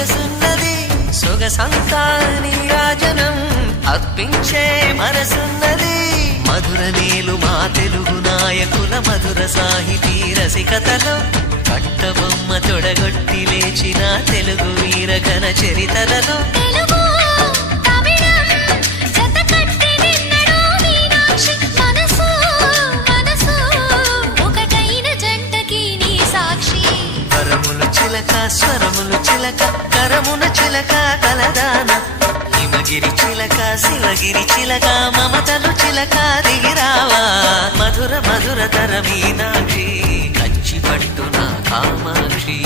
సొగసున్నది సొగసంతా నీరాజనం అర్పించే మనసున్నది మధుర నేలు మా తెలుగు నాయకుల మధుర సాహితీ రసికతలో కట్టబొమ్మ తొడగొట్టి లేచిన తెలుగు వీరగణ చరితలలో స్వరములు చిలక కరమున చిలక కలదాన హిమగిరి చిలక శివగిరి చిలక మమతలు చిలక దిగిరావా మధుర మధుర తర మీనాక్షి కంచి పట్టున కామాక్షి